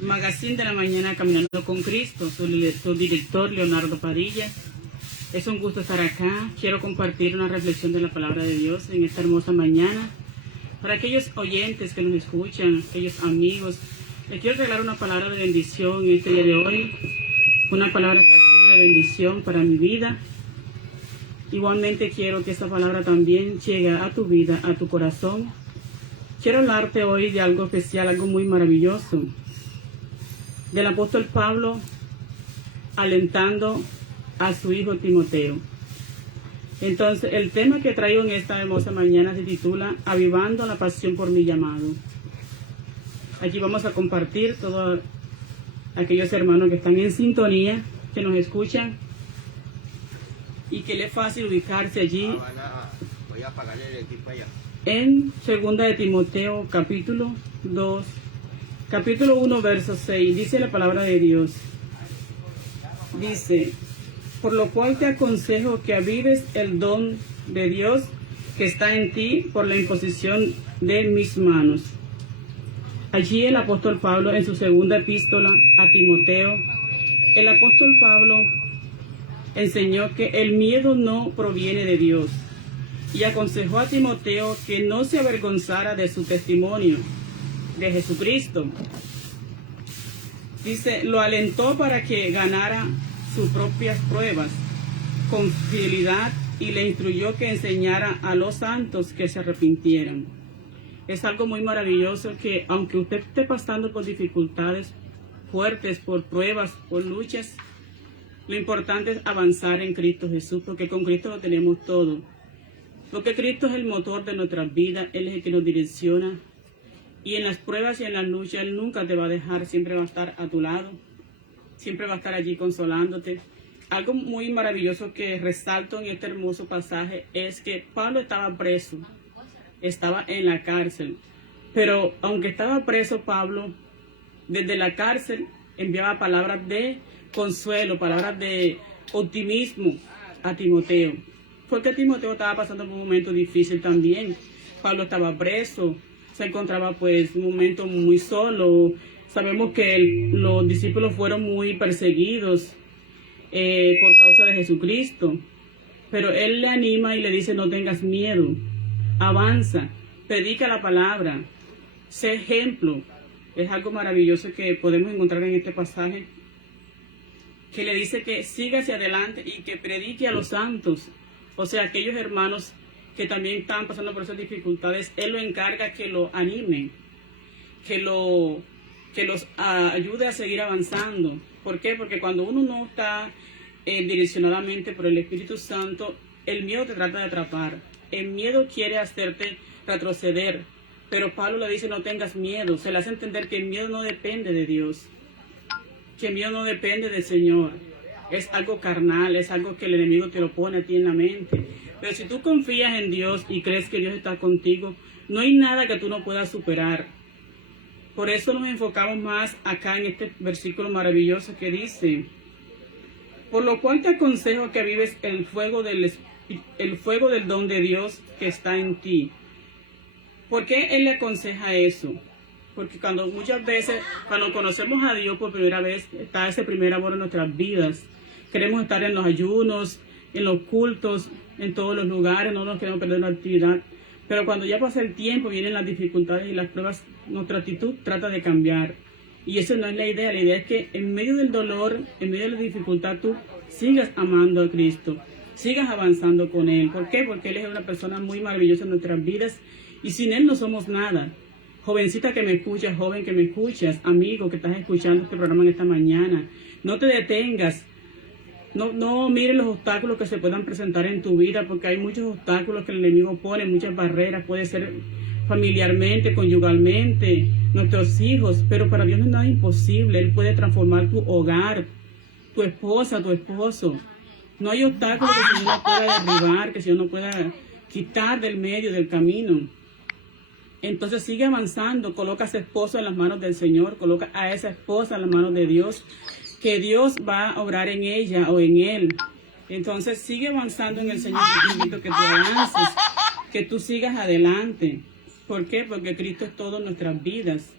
Magazine de la Mañana Caminando con Cristo, su director Leonardo Padilla. Es un gusto estar acá. Quiero compartir una reflexión de la palabra de Dios en esta hermosa mañana. Para aquellos oyentes que nos escuchan, aquellos amigos, les quiero regalar una palabra de bendición en este día de hoy. Una palabra que ha sido de bendición para mi vida. Igualmente quiero que esta palabra también llegue a tu vida, a tu corazón. Quiero hablarte hoy de algo especial, algo muy maravilloso. Del apóstol Pablo alentando a su hijo Timoteo. Entonces, el tema que traigo en esta hermosa mañana se titula Avivando la pasión por mi llamado. Allí vamos a compartir todos aquellos hermanos que están en sintonía, que nos escuchan y que les es fácil ubicarse allí. Voy a apagarle el equipo allá. En 2 de Timoteo, capítulo 1, verso 6, dice la palabra de Dios. Dice, por lo cual te aconsejo que avives el don de Dios que está en ti por la imposición de mis manos. Allí el apóstol Pablo, en su segunda epístola a Timoteo, el apóstol Pablo enseñó que el miedo no proviene de Dios y aconsejó a Timoteo que no se avergonzara de su testimonio de Jesucristo. Dice, lo alentó para que ganara sus propias pruebas con fidelidad y le instruyó que enseñara a los santos que se arrepintieran. Es algo muy maravilloso que aunque usted esté pasando por dificultades fuertes, por pruebas, por luchas, lo importante es avanzar en Cristo Jesús, porque con Cristo lo tenemos todo. Porque Cristo es el motor de nuestras vidas, Él es el que nos direcciona. Y en las pruebas y en las luchas, Él nunca te va a dejar, siempre va a estar a tu lado. Siempre va a estar allí consolándote. Algo muy maravilloso que resalto en este hermoso pasaje es que Pablo estaba preso, estaba en la cárcel. Pero aunque estaba preso Pablo, desde la cárcel enviaba palabras de consuelo, palabras de optimismo a Timoteo. Porque Timoteo estaba pasando por un momento difícil también. Pablo estaba preso, se encontraba pues en un momento muy solo. Sabemos que los discípulos fueron muy perseguidos por causa de Jesucristo. Pero Él le anima y le dice, no tengas miedo, avanza, predica la palabra, sé ejemplo. Es algo maravilloso que podemos encontrar en este pasaje, que le dice que siga hacia adelante y que predique a los santos. O sea, aquellos hermanos que también están pasando por esas dificultades, Él lo encarga que lo anime, que los ayude a seguir avanzando. ¿Por qué? Porque cuando uno no está direccionadamente por el Espíritu Santo, el miedo te trata de atrapar. El miedo quiere hacerte retroceder. Pero Pablo le dice, no tengas miedo. Se le hace entender que el miedo no depende de Dios, que el miedo no depende del Señor. Es algo carnal, es algo que el enemigo te lo pone a ti en la mente. Pero si tú confías en Dios y crees que Dios está contigo, no hay nada que tú no puedas superar. Por eso nos enfocamos más acá en este versículo maravilloso que dice, por lo cual te aconsejo que avives el fuego del don de Dios que está en ti. ¿Por qué Él le aconseja eso? Porque muchas veces, cuando conocemos a Dios por primera vez, está ese primer amor en nuestras vidas. Queremos estar en los ayunos, en los cultos, en todos los lugares, no nos queremos perder una actividad. Pero cuando ya pasa el tiempo, vienen las dificultades y las pruebas, nuestra actitud trata de cambiar. Y eso no es la idea es que en medio del dolor, en medio de la dificultad, tú sigas amando a Cristo, sigas avanzando con Él. ¿Por qué? Porque Él es una persona muy maravillosa en nuestras vidas y sin Él no somos nada. Jovencita que me escuchas, joven que me escuchas, amigo que estás escuchando este programa en esta mañana, no te detengas. No mires los obstáculos que se puedan presentar en tu vida, porque hay muchos obstáculos que el enemigo pone, muchas barreras, puede ser familiarmente, conyugalmente, nuestros hijos, pero para Dios no es nada imposible. Él puede transformar tu hogar, tu esposa, tu esposo. No hay obstáculos que el Señor no pueda derribar, que el Señor no pueda quitar del medio del camino. Entonces sigue avanzando, coloca a ese esposo en las manos del Señor, coloca a esa esposa en las manos de Dios, que Dios va a obrar en ella o en él. Entonces sigue avanzando en el Señor. Te invito que tú avances, que tú sigas adelante. ¿Por qué? Porque Cristo es todo en nuestras vidas.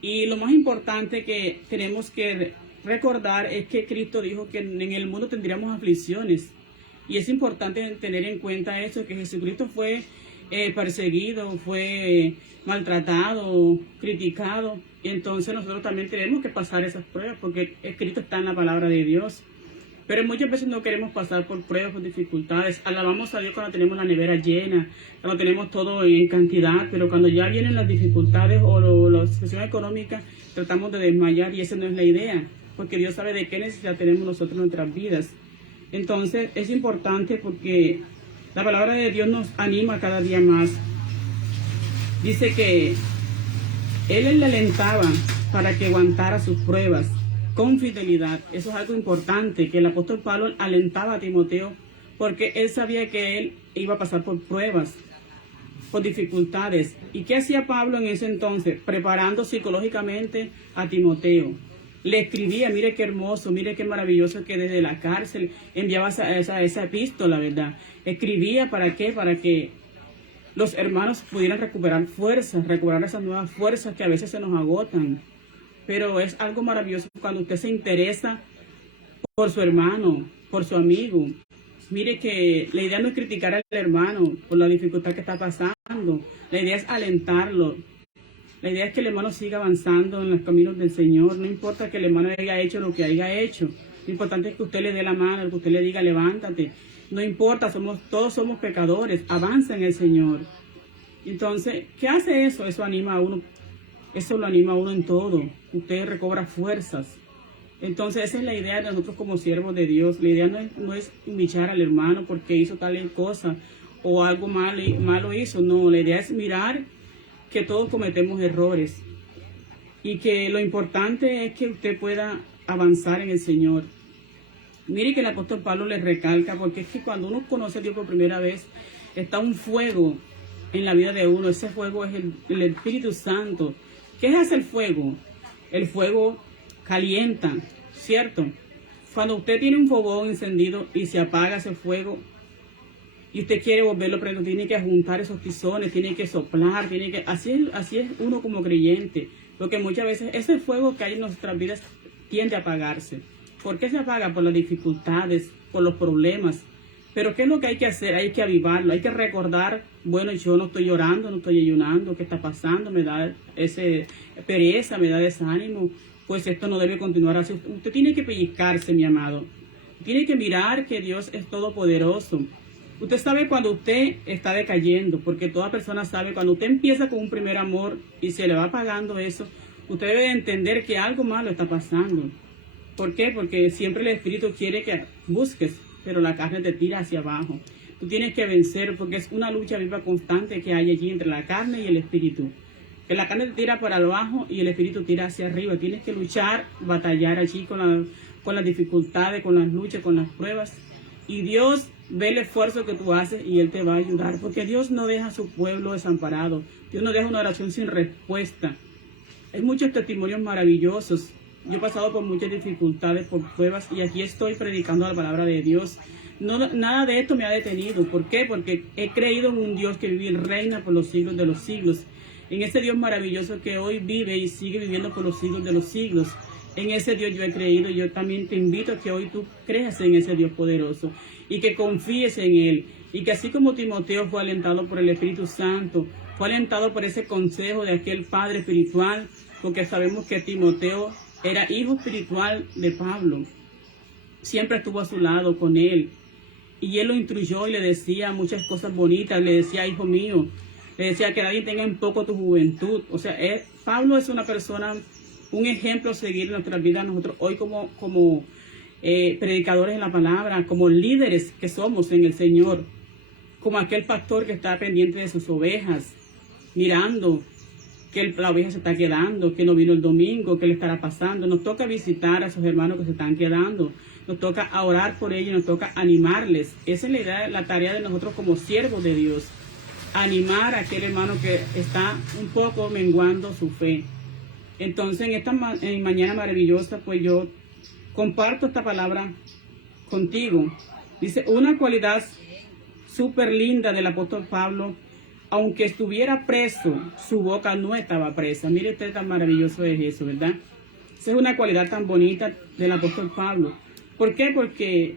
Y lo más importante que tenemos que recordar es que Cristo dijo que en el mundo tendríamos aflicciones. Y es importante tener en cuenta eso, que Jesucristo fue perseguido, fue maltratado, criticado. Y entonces nosotros también tenemos que pasar esas pruebas, porque escrito está en la palabra de Dios. Pero muchas veces no queremos pasar por pruebas, por dificultades. Alabamos a Dios cuando tenemos la nevera llena, cuando tenemos todo en cantidad, pero cuando ya vienen las dificultades o la situación económica, tratamos de desmayar, y esa no es la idea, porque Dios sabe de qué necesidad tenemos nosotros en nuestras vidas. Entonces es importante porque la palabra de Dios nos anima cada día más. Dice que Él le alentaba para que aguantara sus pruebas con fidelidad. Eso es algo importante, que el apóstol Pablo alentaba a Timoteo porque él sabía que él iba a pasar por pruebas, por dificultades. ¿Y qué hacía Pablo en ese entonces? Preparando psicológicamente a Timoteo. Le escribía, mire qué hermoso, mire qué maravilloso que desde la cárcel enviaba esa epístola, ¿verdad? Escribía, ¿para qué? Para que los hermanos pudieran recuperar fuerzas, recuperar esas nuevas fuerzas que a veces se nos agotan. Pero es algo maravilloso cuando usted se interesa por su hermano, por su amigo. Mire que la idea no es criticar al hermano por la dificultad que está pasando. La idea es alentarlo. La idea es que el hermano siga avanzando en los caminos del Señor. No importa que el hermano haya hecho lo que haya hecho. Lo importante es que usted le dé la mano, que usted le diga, levántate. No importa, todos somos pecadores. Avanza en el Señor. Entonces, ¿qué hace eso? Eso anima a uno. Eso lo anima a uno en todo. Usted recobra fuerzas. Entonces esa es la idea de nosotros como siervos de Dios. La idea no es humillar al hermano porque hizo tal cosa o algo malo hizo. No, la idea es mirar que todos cometemos errores. Y que lo importante es que usted pueda avanzar en el Señor. Mire que el apóstol Pablo le recalca, porque es que cuando uno conoce a Dios por primera vez, está un fuego en la vida de uno. Ese fuego es el Espíritu Santo. ¿Qué es el fuego? El fuego calienta, ¿cierto? Cuando usted tiene un fogón encendido y se apaga ese fuego y usted quiere volverlo a prender, tiene que juntar esos tizones, tiene que soplar, así es uno como creyente, porque muchas veces ese fuego que hay en nuestras vidas tiende a apagarse. ¿Por qué se apaga? Por las dificultades, por los problemas. Pero ¿qué es lo que hay que hacer? Hay que avivarlo, hay que recordar, bueno, yo no estoy llorando, no estoy ayunando, ¿qué está pasando? Me da pereza, me da desánimo, pues esto no debe continuar así. Usted tiene que pellizcarse, mi amado. Tiene que mirar que Dios es todopoderoso. Usted sabe cuando usted está decayendo, porque toda persona sabe, cuando usted empieza con un primer amor y se le va apagando eso, usted debe entender que algo malo está pasando. ¿Por qué? Porque siempre el Espíritu quiere que busques, pero la carne te tira hacia abajo. Tú tienes que vencer, porque es una lucha viva constante que hay allí entre la carne y el Espíritu. Que la carne te tira para abajo y el Espíritu tira hacia arriba. Tienes que luchar, batallar allí con las dificultades, con las luchas, con las pruebas. Y Dios ve el esfuerzo que tú haces y Él te va a ayudar, porque Dios no deja a su pueblo desamparado. Dios no deja una oración sin respuesta. Hay muchos testimonios maravillosos. Yo he pasado por muchas dificultades, por pruebas, y aquí estoy predicando la palabra de Dios. Nada de esto me ha detenido. ¿Por qué? Porque he creído en un Dios que vive y reina por los siglos de los siglos. En ese Dios maravilloso que hoy vive y sigue viviendo por los siglos de los siglos. En ese Dios yo he creído. Yo también te invito a que hoy tú creas en ese Dios poderoso y que confíes en Él. Y que así como Timoteo fue alentado por el Espíritu Santo, fue alentado por ese consejo de aquel padre espiritual, porque sabemos que Timoteo era hijo espiritual de Pablo. Siempre estuvo a su lado con él. Y él lo instruyó y le decía muchas cosas bonitas. Le decía, hijo mío, le decía que nadie tenga en poco tu juventud. O sea, Pablo es una persona, un ejemplo a seguir en nuestras vidas. Nosotros hoy como predicadores en la palabra, como líderes que somos en el Señor, como aquel pastor que está pendiente de sus ovejas, mirando que la oveja se está quedando, que no vino el domingo, que le estará pasando. Nos toca visitar a esos hermanos que se están quedando, nos toca orar por ellos, nos toca animarles. Esa es la idea, la tarea de nosotros como siervos de Dios, animar a aquel hermano que está un poco menguando su fe. Entonces en esta mañana maravillosa, pues yo comparto esta palabra contigo. Dice, una cualidad súper linda del apóstol Pablo aunque estuviera preso, su boca no estaba presa. Mire usted tan maravilloso es eso, ¿verdad? Esa es una cualidad tan bonita del apóstol Pablo. ¿Por qué? Porque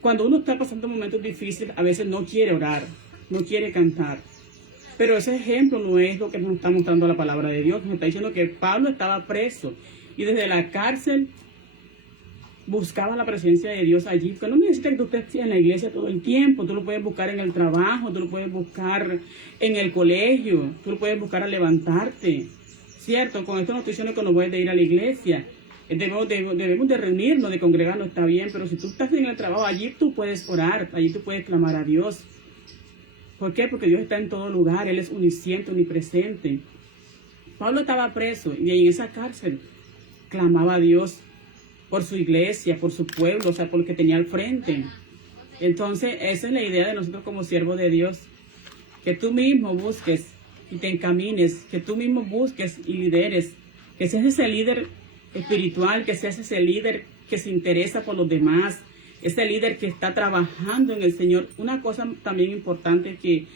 cuando uno está pasando momentos difíciles, a veces no quiere orar, no quiere cantar. Pero ese ejemplo no es lo que nos está mostrando la palabra de Dios. Nos está diciendo que Pablo estaba preso y desde la cárcel buscaba la presencia de Dios allí. Porque no necesita que usted esté en la iglesia todo el tiempo. Tú lo puedes buscar en el trabajo, tú lo puedes buscar en el colegio, tú lo puedes buscar al levantarte. ¿Cierto? Con esto no estoy diciendo que no voy a ir a la iglesia. Debemos de reunirnos, de congregarnos, está bien. Pero si tú estás en el trabajo, allí tú puedes orar, allí tú puedes clamar a Dios. ¿Por qué? Porque Dios está en todo lugar, Él es omnisciente, omnipresente. Pablo estaba preso y en esa cárcel clamaba a Dios por su iglesia, por su pueblo, o sea, por lo que tenía al frente. Entonces, esa es la idea de nosotros como siervos de Dios, que tú mismo busques y te encamines, que tú mismo busques y lideres, que seas ese líder espiritual, que seas ese líder que se interesa por los demás, ese líder que está trabajando en el Señor. Una cosa también importante que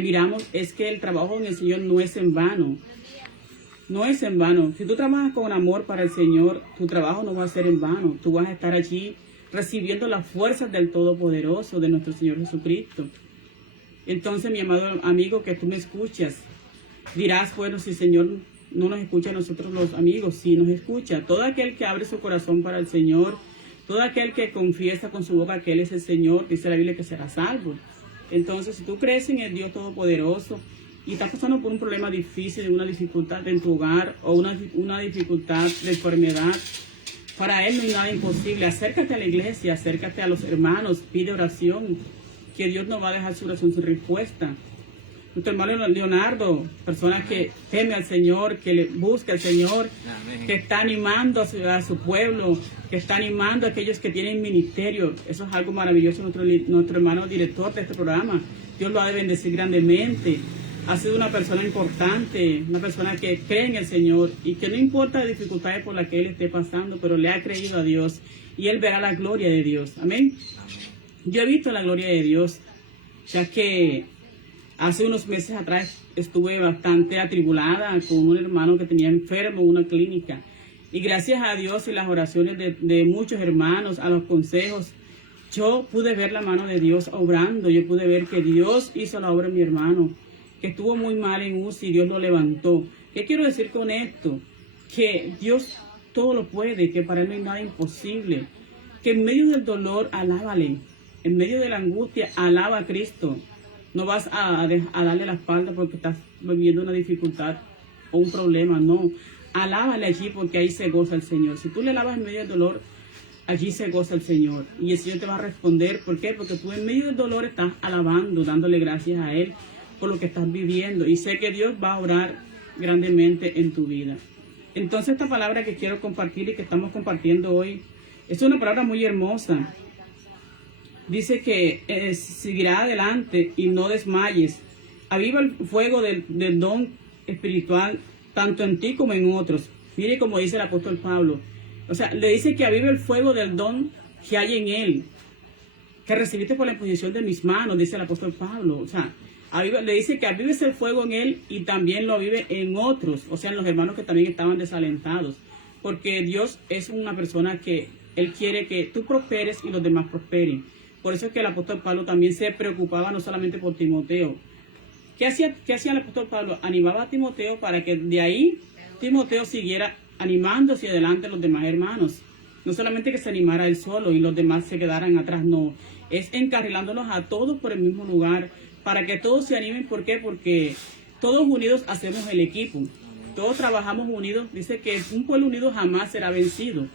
miramos es que el trabajo en el Señor no es en vano. No es en vano. Si tú trabajas con amor para el Señor, tu trabajo no va a ser en vano. Tú vas a estar allí recibiendo las fuerzas del Todopoderoso, de nuestro Señor Jesucristo. Entonces, mi amado amigo, que tú me escuchas, dirás, bueno, si el Señor no nos escucha a nosotros los amigos, sí nos escucha. Todo aquel que abre su corazón para el Señor, todo aquel que confiesa con su boca que Él es el Señor, dice la Biblia que será salvo. Entonces, si tú crees en el Dios Todopoderoso y estás pasando por un problema difícil, una dificultad en tu hogar o una dificultad de enfermedad, para Él no hay nada imposible. Acércate a la iglesia, acércate a los hermanos, pide oración, que Dios no va a dejar su oración sin respuesta. Nuestro hermano Leonardo, persona que teme al Señor, que le busca al Señor, que está animando a su pueblo, que está animando a aquellos que tienen ministerio. Eso es algo maravilloso, nuestro hermano director de este programa. Dios lo ha de bendecir grandemente. Ha sido una persona importante, una persona que cree en el Señor y que no importa las dificultades por las que él esté pasando, pero le ha creído a Dios y él verá la gloria de Dios. Amén. Yo he visto la gloria de Dios, ya que hace unos meses atrás estuve bastante atribulada con un hermano que tenía enfermo en una clínica. Y gracias a Dios y las oraciones de muchos hermanos, a los consejos, yo pude ver la mano de Dios obrando. Yo pude ver que Dios hizo la obra en mi hermano, que estuvo muy mal en UCI y Dios lo levantó. ¿Qué quiero decir con esto? Que Dios todo lo puede, que para Él no hay nada imposible. Que en medio del dolor, alábale. En medio de la angustia, alaba a Cristo. No vas a darle la espalda porque estás viviendo una dificultad o un problema, no. Alábale allí porque ahí se goza el Señor. Si tú le alabas en medio del dolor, allí se goza el Señor. Y el Señor te va a responder. ¿Por qué? Porque tú en medio del dolor estás alabando, dándole gracias a Él por lo que estás viviendo. Y sé que Dios va a orar grandemente en tu vida. Entonces esta palabra que quiero compartir y que estamos compartiendo hoy es una palabra muy hermosa. Dice que seguirá adelante y no desmayes. Aviva el fuego del don espiritual tanto en ti como en otros. Mire como dice el apóstol Pablo. O sea, le dice que aviva el fuego del don que hay en él, que recibiste por la imposición de mis manos, dice el apóstol Pablo. O sea, le dice que avives el fuego en él y también lo avive en otros, o sea, en los hermanos que también estaban desalentados. Porque Dios es una persona que Él quiere que tú prosperes y los demás prosperen. Por eso es que el apóstol Pablo también se preocupaba no solamente por Timoteo. ¿Qué hacía el apóstol Pablo? Animaba a Timoteo para que de ahí Timoteo siguiera animándose adelante a los demás hermanos. No solamente que se animara él solo y los demás se quedaran atrás, no. Es encarrilándolos a todos por el mismo lugar, para que todos se animen. ¿Por qué? Porque todos unidos hacemos el equipo. Todos trabajamos unidos. Dice que un pueblo unido jamás será vencido.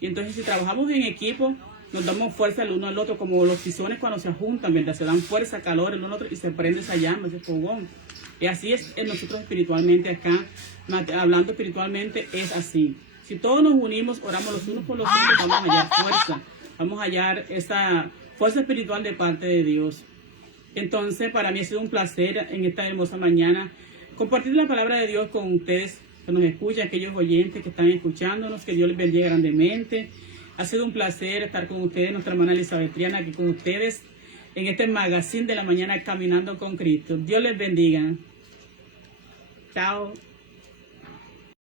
Y entonces si trabajamos en equipo, nos damos fuerza el uno al otro, como los tizones cuando se juntan, ¿verdad? Se dan fuerza, calor el uno al otro y se prende esa llama, ese fogón. Y así es en nosotros espiritualmente acá, hablando espiritualmente, es así. Si todos nos unimos, oramos los unos por los otros, vamos a hallar fuerza. Vamos a hallar esa fuerza espiritual de parte de Dios. Entonces, para mí ha sido un placer en esta hermosa mañana compartir la palabra de Dios con ustedes, que nos escuchan, aquellos oyentes que están escuchándonos, que Dios les bendiga grandemente. Ha sido un placer estar con ustedes, nuestra hermana Elizabeth Triana, aquí con ustedes. en este magazine de la mañana Caminando con Cristo. Dios les bendiga. Chao.